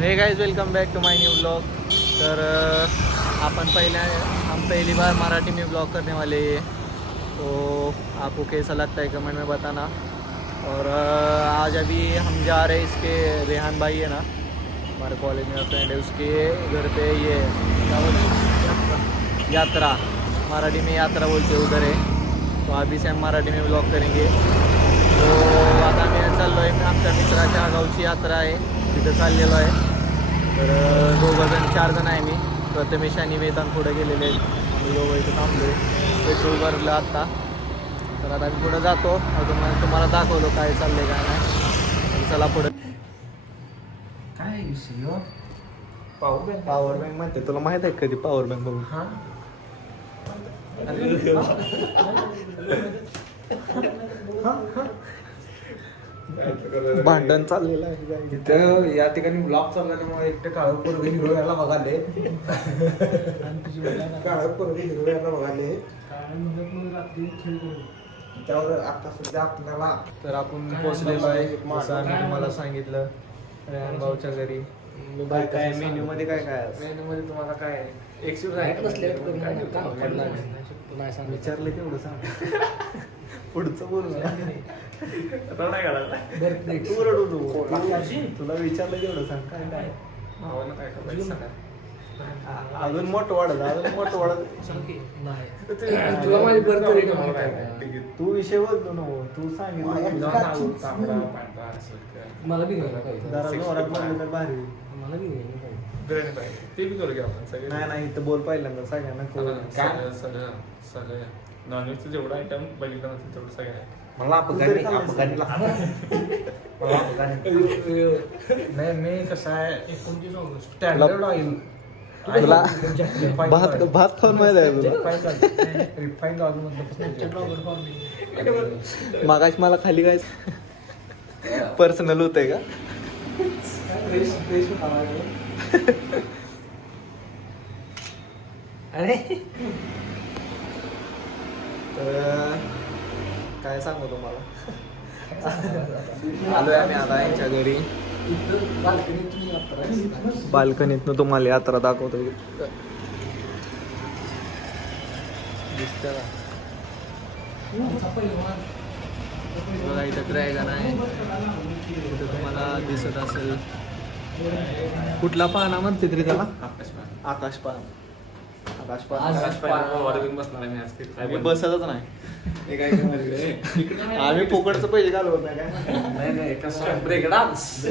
हे guys welcome back to my new blog. तर हम पहली बार मराठी में ब्लॉग करने वाले हैं, तो आपको कैसा लगता है कमेंट में बताना। और आज अभी हम जा रहे हैं, इसके रेहान भाई है ना, हमारे कॉलेज में फ्रेंड है, उसके घर पे ये क्या बोलते यात्रा, मराठी में यात्रा बोलते हैं, उधर है। तो अभी से हम मराठी में ब्लॉग करेंगे। तो आता मी चाललो आहे, आमच्या मित्राच्या गावची यात्रा आहे, तिथं चाललेलो आहे। तर दोघंजण 4 जण आहे, मी प्रथमेश आणि वेदांत पुढे गेलेले आहेत, आम्ही दोघं इथं थांबलो आहे, पेट्रोल भरलं आत्ता। तर आता मी पुढं जातो, अजून तुम्हाला दाखवलो काय चाललंय काय नाही। चला पुढे। काय विषय पॉवर बँक म्हणते, तुला माहित आहे कधी पॉवर बँक बघून? हा भांडण चाललेलं आहे इथं या ठिकाणी ब्लॉक चालला, त्यामुळे एकटे काळं पोरग हिरो यायला बघाले काळं पोरग हिरो यायला बघाले त्यावर आता सध्या आपल्याला तर आपण पोचलेलो आहे, जसं आम्ही तुम्हाला सांगितलं, रेहान भाऊच्या घरी। काय मेन्यू मध्ये काय काय आहे? मेनू मध्ये तुम्हाला काय विचारलं तेवढं सांग, पुढचं बोल ना। तू रडू नको, तुला विचारलं तेवढं सांग काय काय। भावानं काय करायचं सांगा. अजून मोठं वाढत, अजून मोठं वाढत। तुला माझी बरं तरी का मला काय तू विषय बोलतो ना, तू सांगितलं मला बी जरा जोरात बोललं तर भारी होईल। मला बी ते बी करू घ्या आपण सगळे. नाही इथं बोल पहिल्यांदा सगळ्यांना कळलं। सगळं नॉनव्हेजचं जेवढं आयटम बघितलं नसेल तेवढं सगळं आहे. मला अपघानी नाही मी कसं आहे 29 ऑगस्ट स्टँडर्ड ऑइल तुला भात खाऊन माहित आहे तुला? रिफाईंड ऑइल मध्ये मागाशी मला खाली काय पर्सनल होतंय का? अरे तर काय सांगू तुम्हाला, आलोय आम्ही आता यांच्या घरी। बाल्कनीतनं तुम्हाला यात्रा दाखवतो, दिसतं का? बघा इथं ड्रॅगन आहे, इथं तुम्हाला दिसत असेल। कुठला पाना म्हणते तरी त्याला? आकाशपान। बसणार आहे मी आज. आम्ही बसतच नाही, हे काय करणार? आम्ही फुकटचं पैसे घालवत नाही काय? नाही कसं ब्रेक डान्स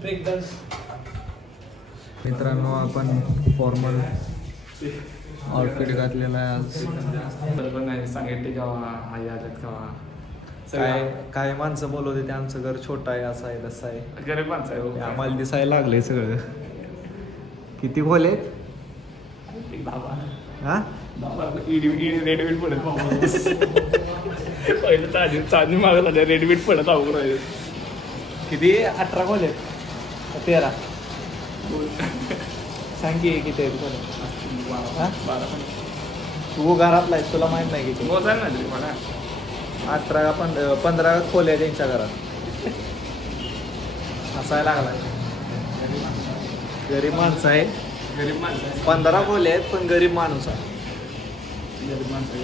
ब्रेक डान्स। मित्रांनो, आपण फॉर्मल आउटफिट घातलेला आहे आज। बरोबर नाही सांगितले केव्हा आई आल्यात केव्हा काय माणसं बोलत होते, आमचं घर छोटं आहे, असं आहे तसं आहे। गरीब माणसं आहे हो. आम्हाला दिसायला लागलंय सगळं। किती खोल आहेत? एक 10-12. हा? रेडीमेड पडत पहिलं चांदी मागत आल्या, रेडीमेड पडत अवघड राहिले. किती? 18 खोल आहेत? 13? सांग की किती आहेत खोल? 12. तू घरातला आहेस, तुला माहित नाही किती? मोजायला नाही तरी मला 18 15 खोल्या आहेत त्यांच्या घरात। असायला लागला, गरीब माणसं आहे। गरीब माणसं आहे. 15 खोल्या आहेत पण गरीब माणूस आहे। गरीब माणसं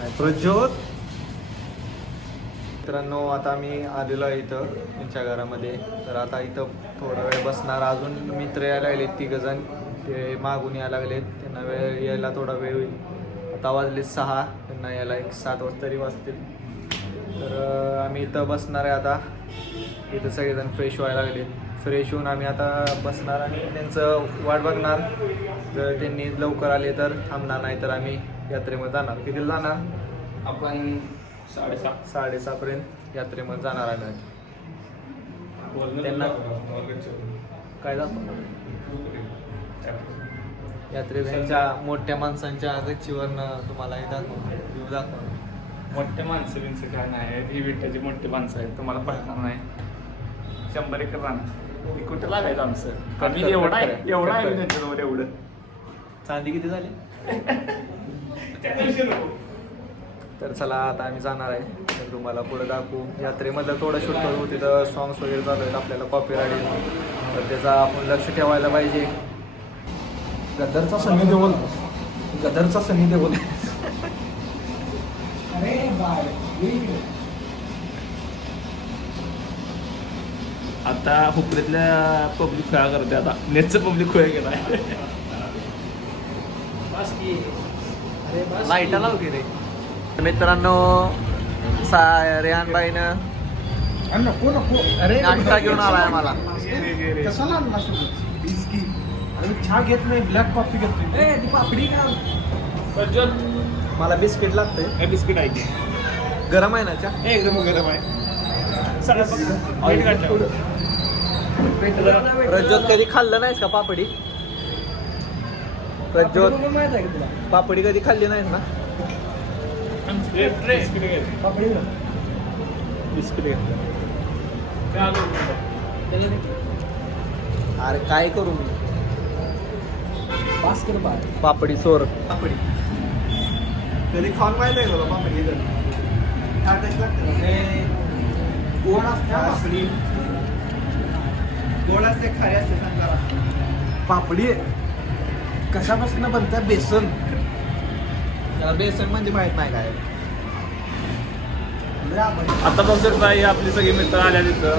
आहे. प्रज्योत मित्रांनो, आता मी आलेलो आहे इथं त्यांच्या घरामध्ये। तर आता इथं थोडा वेळ बसणार, अजून मित्र यायला लागलेत 3 जण, ते मागून यायला लागलेत, त्यांना वेळ यायला थोडा वेळ होईल। आता वाजले 6, त्यांना यायला 7 वाजता तरी वाजतील। तर आम्ही इथं बसणार आहे आता, इथं सगळेजण फ्रेश व्हायला लागलेत। फ्रेश होऊन आम्ही आता बसणार आणि त्यांचं वाट बघणार, जर त्यांनी लवकर आले तर थांबणार, नाही तर आम्ही यात्रेमध्ये जाणार। कितीला जाणार आपण 6:30. 6:30पर्यंत यात्रेमध्ये जाणार आहे। त्यांना काय जातो यात्रेत त्यांच्या मोठ्या माणसांच्या गच्चीवरनं तुम्हाला हे दाखवतो, दाखवतो। मोठे माणसं बिनचं काय नाही आहेत, ही विट्याची मोठी माणसं आहेत, तुम्हाला पटणार नाही। 100 एकर राहणार, कुठं लागायचं आमचं कमी एवढं आहे त्यांच्याबरोबर एवढं। चांदी किती झाली? तर चला आता आम्ही जाणार आहे तर तुम्हाला पुढे दाखवू. यात्रेमधलं थोडं शूट करू, तिथं सॉंग्स वगैरे चालू आहेत, आपल्याला कॉपीराईट येईल तर त्याचा आपण लक्ष ठेवायला पाहिजे. गदरचा सनी देओल. गदरचा सनी देओल. आता हुपरीतल्या पब्लिक खोया करते, आता नेटचं पब्लिक खोया गेला. लाईटा लाव की रे. मित्रांनो रेहानबाईनं नको नको. अरे नाश्ता घेऊन आलाय मला. कशाला आणला सोबत? बिस्की. अरे चहा घेत नाही, ब्लॅक कॉफी घेतोय. पापडी का? मला बिस्किट लागतंय. बिस्किट आहे की गरम आहे ना चहा? एकदम गरम आहे. प्रज्योत कधी खाल्लं नाहीस का पापडी? प्रज्योत माहित आहे का तुला? पापडी कधी खाल्ली नाहीस ना? बिस्किट अरे काय करू मी? पास कर बाय. पापडी सोर. पापडी कधी खाऊन माहित आहे का पापडी? गोड असते पापडी. गोड असते, खारी असते, सांगा. पापडी कशापासून बनते? बेसन. त्याला बेसन म्हणजे माहित नाही काय. आता बघ शकता ही आपली सगळी मित्र आल्या तिथं.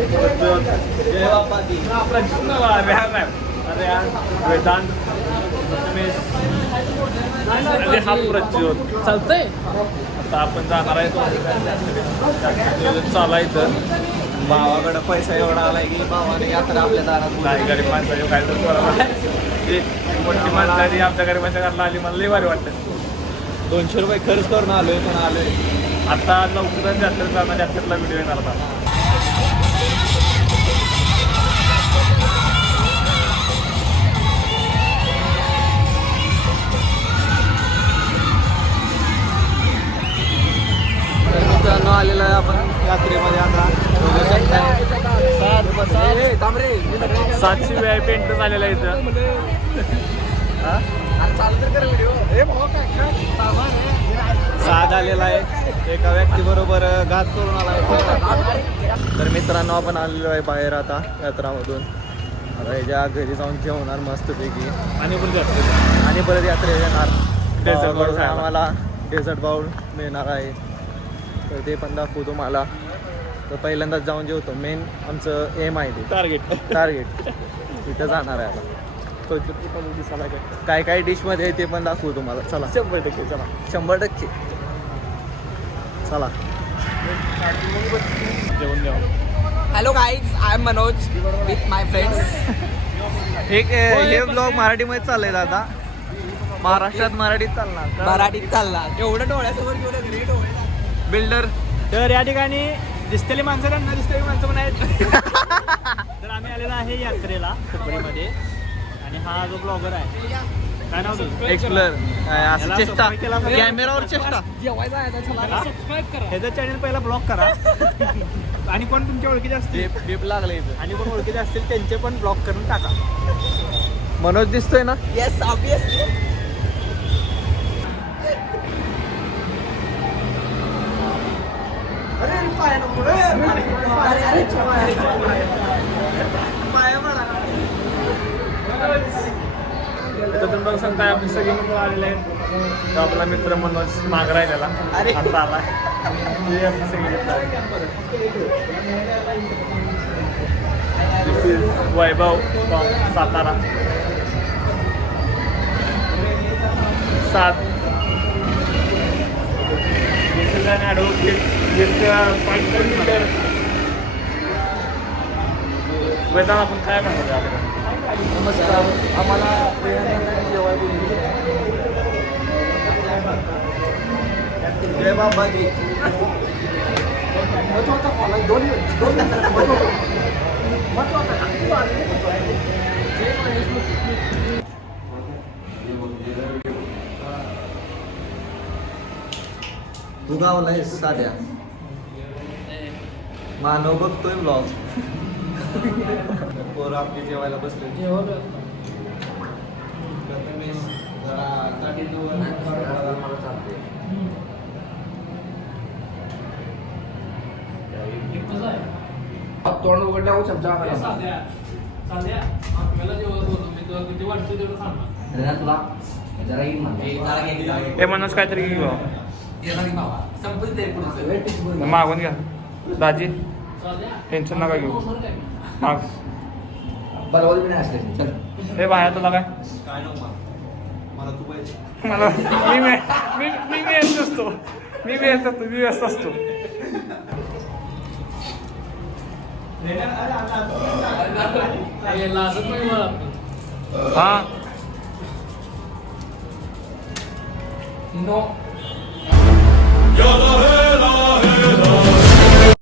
जय बाप्पा दी. वेदांत, हा प्रज्योत चालतंय. आता आपण जाणार आहे चालू आहे तर भावाकडे पैसा एवढा आलाय की भावाने यात्रा आपल्या दारात नाही गरीब माणसाचे काय तर बरोबर. मोठी माणसं आली आमच्या गरीबाच्या घरला आली, मला लई भारी वाटतं. 200 रुपये खर्च करून आलोय, पण आलोय. आता लवकरच यात्रेत जाणार, यात्रेतला व्हिडिओ येणार आता. मित्रांनो आलेलं आहे आपण यात्रेमध्ये. आता 700 VIP एंट्री झालेला आहे इथं. साध आलेला आहे, एका व्यक्तीबरोबर घात करून आलाय. तर मित्रांनो आपण आलेलो आहे बाहेर आता यात्रामधून. आता याच्या घरी जाऊन जेवणार मस्तपैकी आणि पण जास्त आणि परत यात्रेत येणार. Dessert bowl गावाकडून खायला. आम्हाला डेझर्ट बाउल मिळणार आहे, तर ते पण दाखवू तुम्हाला. तर पहिल्यांदाच जाऊन जेवतो. मेन आमचं एम आहे ते टार्गेट तिथं जाणार आहे आता. काय काय डिशमध्ये आहे ते पण दाखवू तुम्हाला. चला 100% चला 100%. चला जेवण द्या. Hello guys, I am Manoj with my friends. एक हे ब्लॉग मराठीमध्ये चाललंय आता. महाराष्ट्रात मराठीत चालणार. मराठीत चालला. एवढं डोळ्यासमोर जेवढं ग्रेट डोळे. बिल्डर. तर या ठिकाणी दिसतेली माणसं त्यांना दिसतेली माणसं पण आहेत. तर आम्ही आलेलो आहे यात्रेला हुपरीमध्ये, आणि हा जो ब्लॉगर आहे, काय नाव तुझं? एक्सप्लोर असं याला चेष्टा, subscribe केला पाहिजे. कॅमेरावर चेष्टा. जेवायचा आहे त्याला सबस्क्राईब करा. ह्याचं चॅनल पहिला ब्लॉक करा. आणि कोण तुमच्या ओळखीचे असतील बीप लागले इथं. आणि कोण ओळखीचे असतील त्यांचे पण ब्लॉक करून टाका. मनोज दिसतोय ना? Yes obviously. तर तुम्ही बघू शकता आपले सगळे मित्र आलेले आहेत. तो आपला मित्र मनोज मागरा आहे त्याला. आता आला हे आपले सगळे मित्र आहेत. This is Vaibhav from Satara. 7 This is an advocate with point. Vedanta आपण काय म्हणतो आपल्याला? नमस्कार. आम्हाला जेवाय बोलली. जय बाबा दी. तू गावला आहेस साध्या मानव बघतोय ब्लॉग. पोरं आपली जेवायला बसले. तोंड उघडल्यावर चमचा हे मनोज काहीतरी घेऊ मागून घ्या दाजी टेन्शन नका घेऊ माग हे बाहेर तुला काय मला मी व्यस्त असतो मी व्यस्त असतो हा No. You're the